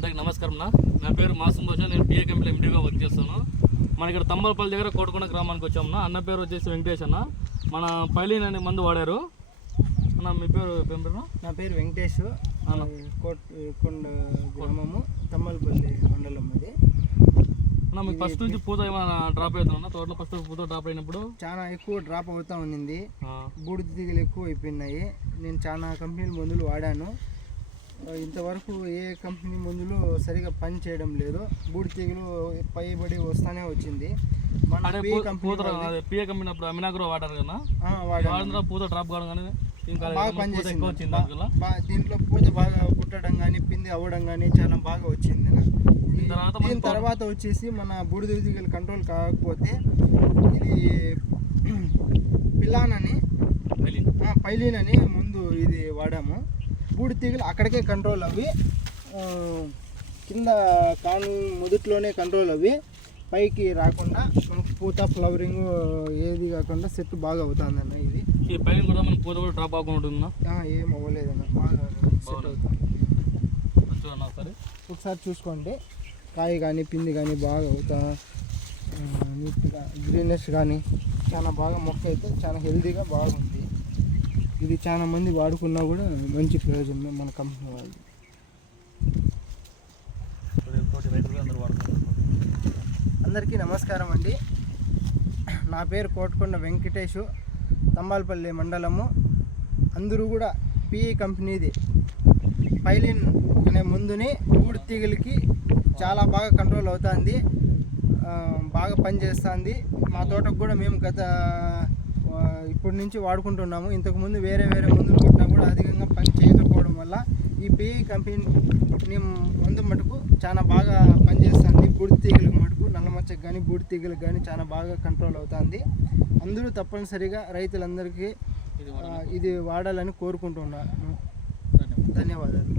అందరికి నమస్కారం. నా పేరు మాసం భాష. నేను పిఏ కంపెనీ ఎండీగా వర్క్ చేస్తాను. మన ఇక్కడ తంబలపల్లి దగ్గర కోటకొండ గ్రామానికి వచ్చామన్నా. అన్న పేరు వచ్చేసి వెంకటేష్ అన్న. మన పైలిన్ అనే మందు వాడారు అన్న. మీ పేరు పేరు? నా పేరు వెంకటేష్. కోటకొండ గ్రామము, తంబలపల్లి మండలం. అది అన్న మీకు ఫస్ట్ నుంచి పూత ఏమైనా డ్రాప్ అవుతున్నా? తోటలో ఫస్ట్ పూత డ్రాప్ అయినప్పుడు చాలా ఎక్కువ డ్రాప్ అవుతా ఉన్నింది. బూడిద తీగలు ఎక్కువ అయిపోయినాయి. నేను చాలా కంపెనీల మందులు వాడాను. ఇంతవరకు ఏ కంపెనీ మందులు సరిగా పని చేయడం లేదు. బూడిద తీగలు పైబడి వస్తానే వచ్చింది. పిఏ కంపెనీ అప్పుడు అమినాగ్రో వాడారు కదా, వాడిన పూత డ్రాప్ కావడం కానీ బాగా పనిచేసింది. దీంట్లో పూత బాగా పుట్టడం కానీ పిండి అవ్వడం కానీ చాలా బాగా వచ్చింది. దీని తర్వాత వచ్చేసి మన బూడిద తీగలు కంట్రోల్ కాకపోతే ఇది పైలిన్ అని ముందు ఇది వాడాము. బూడిద తీగలు అక్కడికే కంట్రోల్ అవి, కింద కాను మొదట్లోనే కంట్రోల్ అవి, పైకి రాకుండా మనకు పూత ఫ్లవరింగ్ ఏది కాకుండా సెట్ బాగా అవుతుందన్న. ఇది ఈ పైన కూడా మన పూత కూడా డ్రాప్ అవ్వకుండా ఉంటుందా? ఏం అవ్వలేదన్న, బాగా సెట్ అవుతుంది. సరే ఒకసారి చూసుకోండి. కాయ కానీ పిండి కానీ బాగా అవుతా నీట్గా, గ్రీనెస్ కానీ చాలా బాగా, మొక్క అయితే చాలా హెల్తీగా బాగుంది. ఇది చాలా మంది వాడుకున్నా కూడా మంచి ప్రయోజనం మన కంపెనీ వాళ్ళు. అందరికీ నమస్కారం అండి. నా పేరు కోటకొండ వెంకటేష్, తంబలపల్లి మండలము. అందరూ కూడా పిఈ కంపెనీది పైలిన్ అనే మందుని బూడిద తీగలకి చాలా బాగా కంట్రోల్ అవుతుంది, బాగా పనిచేస్తుంది. మా తోటకు కూడా మేము ఇప్పటి నుంచి వాడుకుంటున్నాము. ఇంతకుముందు వేరే మందులు కొట్టినా కూడా అధికంగా పని చేయకపోవడం వల్ల ఈ పిఈ కంపెనీ మందు మటుకు చాలా బాగా పనిచేస్తుంది. బూడిద తీగలకు మటుకు, నల్లమచ్చకు కానీ బూడిద తీగలకు కానీ చాలా బాగా కంట్రోల్ అవుతుంది. అందరూ తప్పనిసరిగా రైతులందరికీ ఇది వాడాలని కోరుకుంటున్నాను. ధన్యవాదాలు.